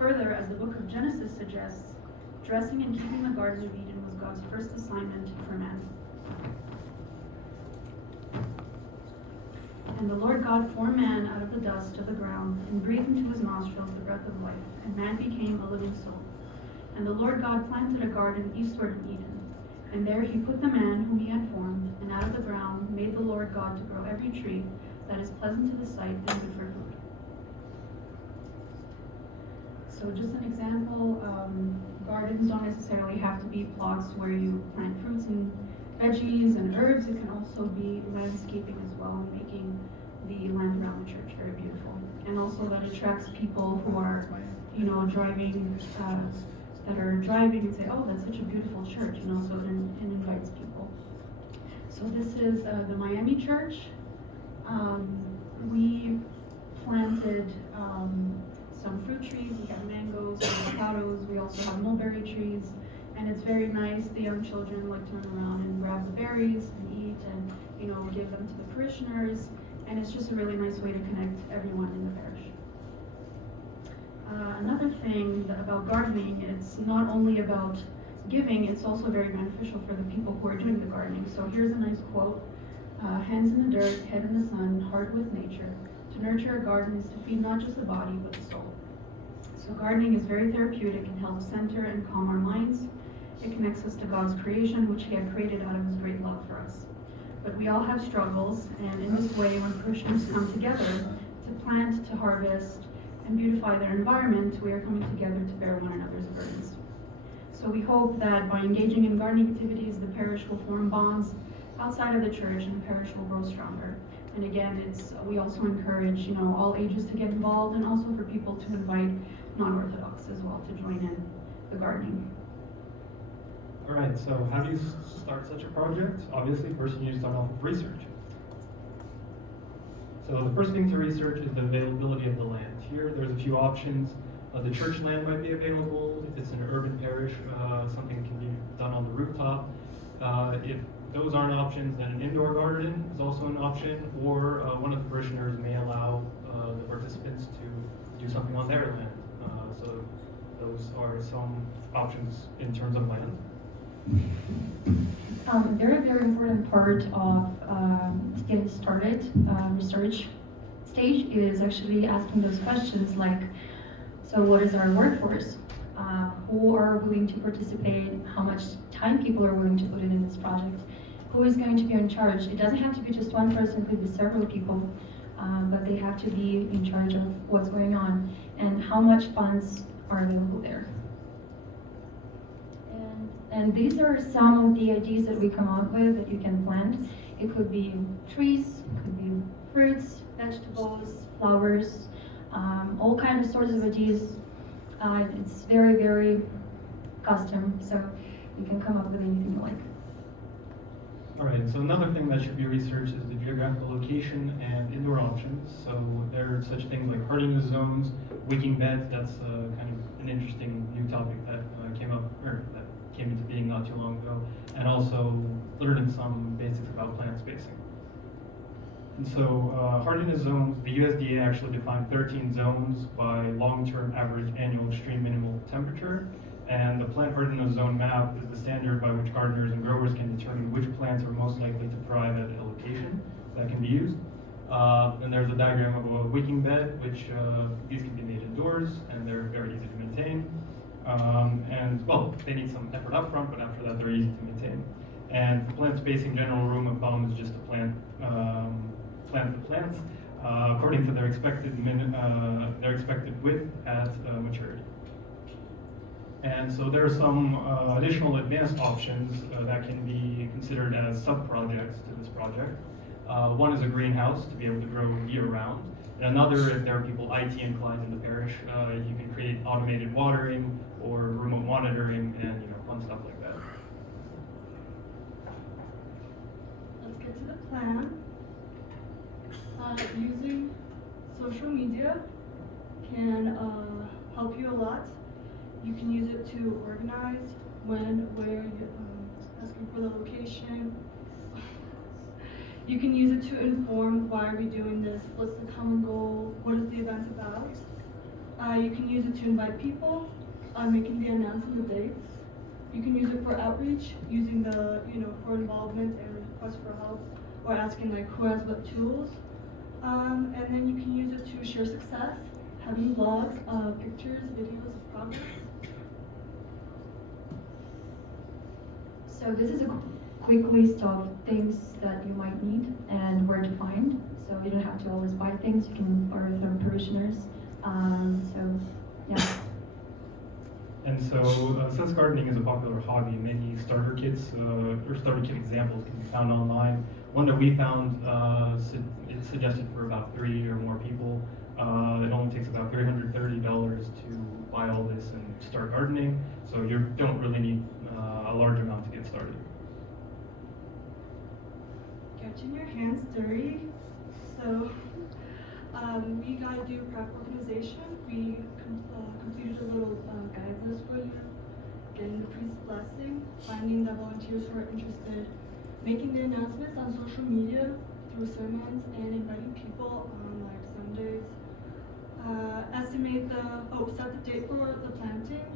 Further, as the book of Genesis suggests, dressing and keeping the Garden of Eden was God's first assignment for man. And the Lord God formed man out of the dust of the ground and breathed into his nostrils the breath of life, and man became a living soul. And the Lord God planted a garden eastward in Eden, and there he put the man whom he had formed, and out of the ground made the Lord God to grow every tree that is pleasant to the sight and good for food. So just an example, gardens don't necessarily have to be plots where you plant fruits and veggies and herbs. It can also be landscaping as well, making the land around the church very beautiful. And also that attracts people who are, driving, that are driving and say, oh, that's such a beautiful church, so it invites people. So this is the Miami church. We planted some fruit trees. We got mangoes, avocados. We also have mulberry trees, and it's very nice. The young children like to run around and grab the berries and eat, and give them to the parishioners. And it's just a really nice way to connect everyone in the parish. Another thing about gardening, it's not only about giving; it's also very beneficial for the people who are doing the gardening. So here's a nice quote: "Hands in the dirt, head in the sun, heart with nature. To nurture a garden is to feed not just the body, but the soul." So gardening is very therapeutic and helps center and calm our minds. It connects us to God's creation, which He had created out of His great love for us. But we all have struggles, and in this way, when parishioners come together to plant, to harvest, and beautify their environment, we are coming together to bear one another's burdens. So we hope that by engaging in gardening activities, the parish will form bonds outside of the church, and the parish will grow stronger. And again, we also encourage, all ages to get involved, and also for people to invite non-Orthodox as well to join in the gardening. All right, so how do you start such a project? Obviously, first you need to start off with research. So the first thing to research is the availability of the land. Here, there's a few options. The church land might be available. If it's an urban parish, something can be done on the rooftop. If those aren't options, then an indoor garden is also an option, or one of the parishioners may allow the participants to do something on their land. So those are some options in terms of land. Very, very important part of getting started, research stage, is actually asking those questions like, so what is our workforce? Who are willing to participate? How much time people are willing to put in this project? Who is going to be in charge? It doesn't have to be just one person, it could be several people, but they have to be in charge of what's going on and how much funds are available there. And these are some of the ideas that we come up with that you can plant. It could be trees, it could be fruits, vegetables, flowers, all kinds of sorts of ideas. It's very, very custom, so you can come up with anything you like. All right, so another thing that should be researched is the geographical location and indoor options. So there are such things like hardiness zones, wicking beds. That's kind of an interesting new topic that came into being not too long ago, and also learning some basics about plant spacing. And so hardiness zones, the USDA actually defined 13 zones by long-term average annual extreme minimal temperature, and the plant hardiness zone map is the standard by which gardeners and growers can determine which plants are most likely to thrive at a location that can be used. And there's a diagram of a wicking bed, which these can be made indoors, and they're very easy to maintain. They need some effort up front, but after that they're easy to maintain. And for plant spacing, general rule of thumb is just to plant the plants according to their expected width at maturity. And so there are some additional advanced options that can be considered as sub-projects to this project. One is a greenhouse to be able to grow year-round. And another, if there are people IT inclined in the parish, you can create automated watering or remote monitoring and fun stuff like that. Let's get to the plan. Using social media can help you a lot. You can use it to organize when, where, asking for the location. You can use it to inform why are we doing this, what's the common goal, what is the event about. You can use it to invite people, making the announcement of dates. You can use it for outreach, using the, for involvement and request for help, or asking like who has what tools. And then you can use it to share success, having blogs, pictures, videos of progress. So this is a quick list of things that you might need and where to find. So you don't have to always buy things, you can borrow from parishioners. So, yeah. And so, since gardening is a popular hobby, many starter kits or starter kit examples can be found online. One that we found, it's suggested for about 3 or more people. It only takes about $330 to buy all this and start gardening. So you don't really need a large amount to get started. Getting your hands dirty. So we gotta do prep organization. We completed a little guide list for you, getting the priest's blessing, finding the volunteers who are interested, making the announcements on social media through sermons, and inviting people on like Sundays. Set the date for the planting,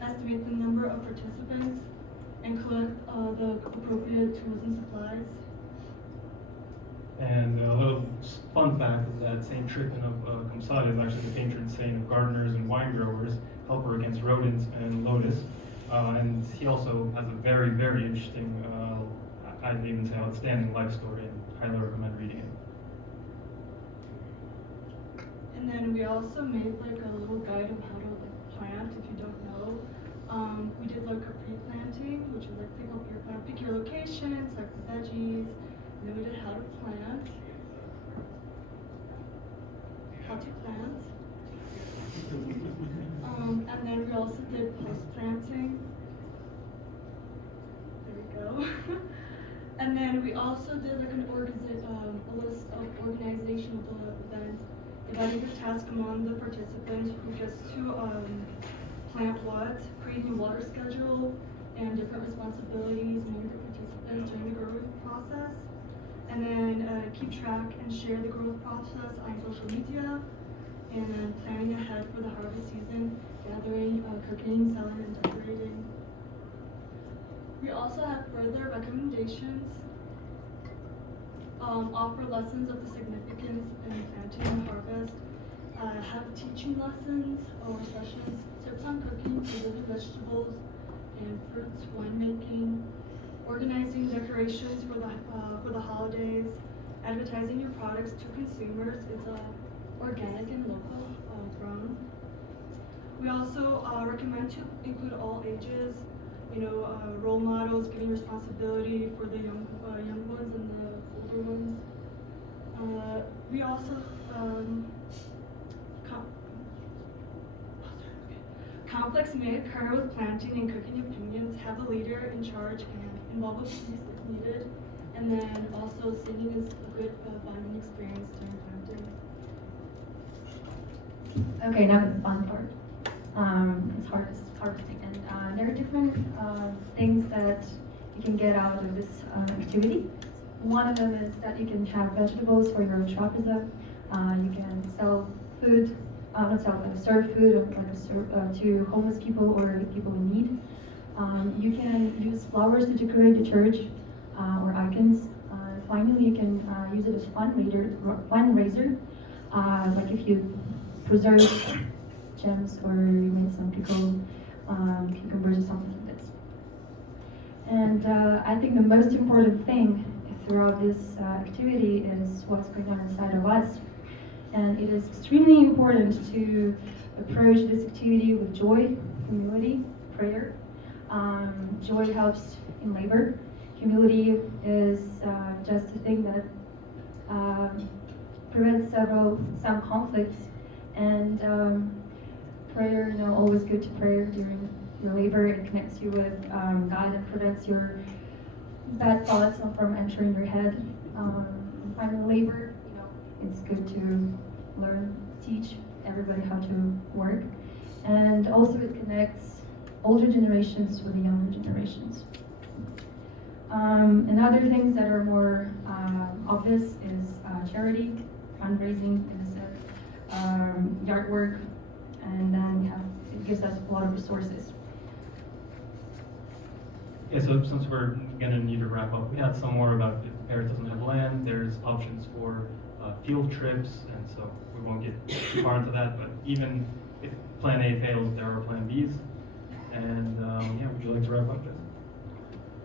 estimate the number of participants, and collect the appropriate tools and supplies. And a little fun fact is that Saint Tryphon of Kamsadi is actually the patron saint of gardeners and wine growers, helper against rodents and lotus. And he also has a very, very interesting, I'd even say outstanding life story, and highly recommend reading it. And then we also made like a little guide of how to like plant if you don't know. We did like a pre-planting, which is like pick up your plant, pick your location, select the veggies. And then we did how to plant. And then we also did post-planting. There we go. And then we also did like a list of organization of the event, dividing the task among the participants who gets to plant what, creating a water schedule, and different responsibilities among the participants during the growing process. And then keep track and share the growth process on social media, and then planning ahead for the harvest season, gathering, cooking, selling, and decorating. We also have further recommendations. Offer lessons of the significance in planting and harvest. Have teaching lessons or sessions, tips on cooking, preserving vegetables and fruits, winemaking, organizing decorations for the holidays, advertising your products to consumers. It's organic and local grown. We also recommend to include all ages. Role models, giving responsibility for the young ones and the older ones. We also conflicts may occur with planting and cooking opinions. Have a leader in charge and involve a priest if needed. And then also singing is a good bonding experience during planting. Okay, now the fun part. It's harvesting, and there are different things that you can get out of this activity. One of them is that you can have vegetables for your trapeza. You can sell food, serve food to homeless people or people in need. You can use flowers to decorate the church or icons. Finally, you can use it as fundraiser. Like if you preserve gems or you made some pickled cucumbers or something like this. And I think the most important thing throughout this activity is what's going on inside of us. And it is extremely important to approach this activity with joy, humility, prayer. Joy helps in labor. Humility is just a thing that prevents some conflicts. And prayer, always good to pray during your labor. It connects you with God and prevents your bad thoughts from entering your head. And finally, labor, it's good to teach everybody how to work. And also it connects older generations with the younger generations. And other things that are more obvious is charity, fundraising, yard work, gives us a lot of resources. Yeah, so since we're gonna need to wrap up, we had some more about if the parish doesn't have land, there's options for field trips, and so we won't get too far into that, but even if plan A fails, there are plan Bs. And yeah, would you like to wrap up, Jess?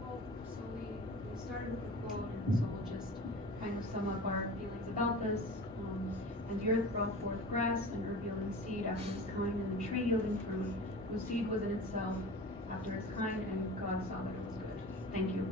Well, so we started with the quote, and so we'll just kind of sum up our feelings about this. And the earth brought forth grass, and herb yielding seed after its kind, and the tree yielding fruit, whose seed was in itself after its kind, and God saw that it was good. Thank you.